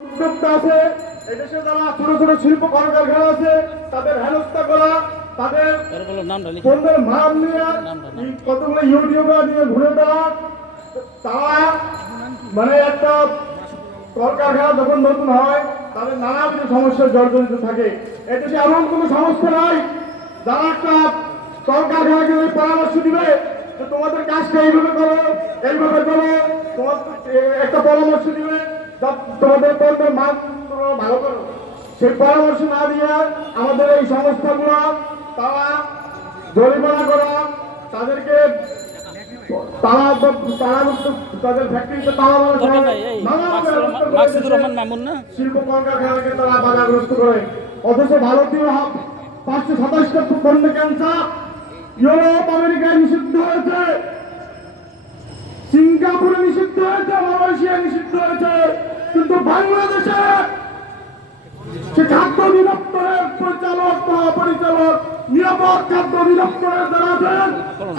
উদ্যোক্তা আছে, এদেশে যারা ছোট ছোট শিল্প কলকারখানা আছে তাদের হেনস্থা করা, তাদের পণ্যের মান নিয়ে কতগুলো ইউটিউবার নিয়ে ঘুরে দেওয়া, তারা মানে একটা কলকারখানা যখন নতুন হয় তাদের নানাবিধ সমস্যার জর্জরিত থাকে। এদেশে এমন কোনো সংস্থা নাই যারা একটা কলকারখানাকে পরামর্শ দিবে যে তোমাদের কাজটা এইভাবে করো, এইভাবে করো, তোমার একটা পরামর্শ দিবে তোমাদের পণ্যের মান ভালো করো। সেই পরামর্শ না দিয়ে আমাদের এই সংস্থাগুলো তারা জরিমানা করা, তাদেরকে তাদের ফ্যাক্টরিতে তালা শিল্প কলকারখানাকে তারা বাধাগ্রস্ত করে। অথচ ভারতীয় 527টা পণ্য ক্যান্সার ইউরোপ আমেরিকায় নিষিদ্ধ হয়েছে, সিঙ্গাপুরে নিষিদ্ধ হয়েছে, মালয়েশিয়ায় নিষিদ্ধ হয়েছে, কিন্তু বাংলাদেশে সে খাদ্য অধিদপ্তরের পরিচালক মহাপরিচালক নিরাপদ খাদ্য অধিদপ্তরের যারা আছেন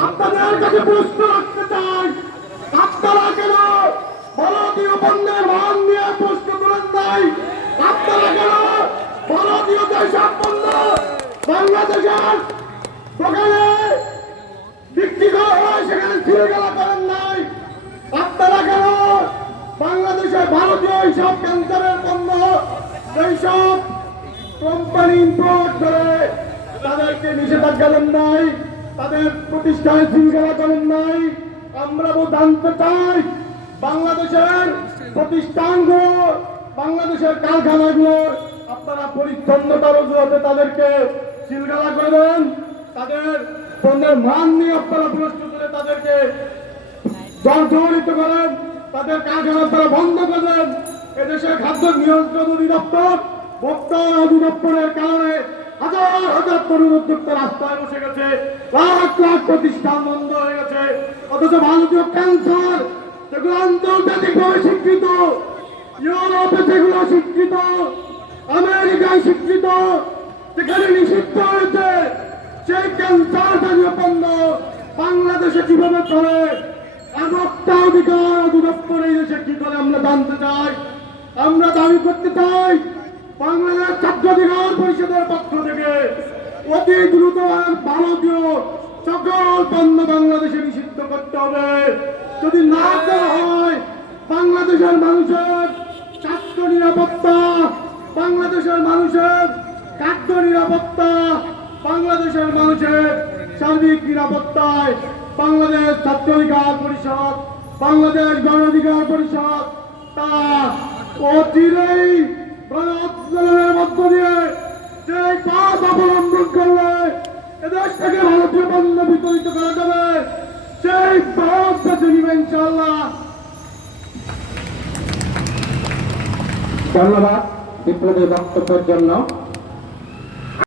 আপনাদের কাছে প্রশ্ন রাখতে চাই, আপনারা কেন ভারতীয় পণ্যের মান নিয়ে প্রশ্ন করেন নাই? আপনারা কেন ভারতীয় যেসব পণ্য বাংলাদেশের দোকানে বিক্রি করা হয় সেখানে সিলগালা করেন নাই? আপনারা কেন বাংলাদেশে ভারতীয় এইসব ক্যান্সারের পণ্য এইসব কোম্পানি ইম্পোর্ট করে তাদেরকে নিষেধাজ্ঞা দেন নাই, তাদের প্রতিষ্ঠানে শৃঙ্খলা করেন নাই? আমরা জানতে চাই বাংলাদেশের প্রতিষ্ঠানগুলো, বাংলাদেশের কারখানাগুলো আপনারা পরিচ্ছন্নতার অজুহাতে তাদেরকে শৃঙ্খলা করে দেন, তাদের পণ্যের মান নিয়ে আপনারা প্রশ্ন করে তাদেরকে জর্জরিত করেন, তাদের কারখানা তারা বন্ধ করেন। এদেশের খাদ্য নিয়ন্ত্রণ অধিদপ্তর ভোক্তা অধিদপ্তরের কারণে হাজার হাজার তরুণ উদ্যোক্তা রাস্তায় বসে গেছে, লাখ লাখ প্রতিষ্ঠান বন্ধ হয়ে গেছে। অথচ ভারতীয় ক্যান্সার যেগুলো আন্তর্জাতিকভাবে স্বীকৃত, ইউরোপে যেগুলো স্বীকৃত, আমেরিকায় স্বীকৃত, সেখানে নিষিদ্ধ হয়েছে, সেই ক্যান্সার জাতীয় পণ্য বাংলাদেশে কিভাবে চলে? ভোক্তা অধিকার অধিদপ্তর এই দেশে কি করে আমরা জানতে চাই। আমরা দাবি করতে চাই বাংলাদেশ ছাত্র অধিকার পরিষদের পক্ষ থেকে অতি দ্রুত ভারতীয় সকল পণ্য বাংলাদেশে নিষিদ্ধ করতে হবে। যদি না করা হয় বাংলাদেশের মানুষের স্বাস্থ্য নিরাপত্তা, বাংলাদেশের মানুষের খাদ্য নিরাপত্তা, বাংলাদেশের মানুষের সার্বিক নিরাপত্তায় বাংলাদেশ ছাত্র অধিকার পরিষদ, বাংলাদেশ গণ অধিকার পরিষদ তা অচিরেই গণ-আন্দোলনের মধ্য দিয়ে যে পথ অবলম্বন করলে এদেশ থেকে ভারতীয় পণ্য বিতরিত করা যাবে সেই পথ বেছে নিবে ইনশাআল্লাহ। ধন্যবাদ বিপ্লবী বক্তব্যের জন্য।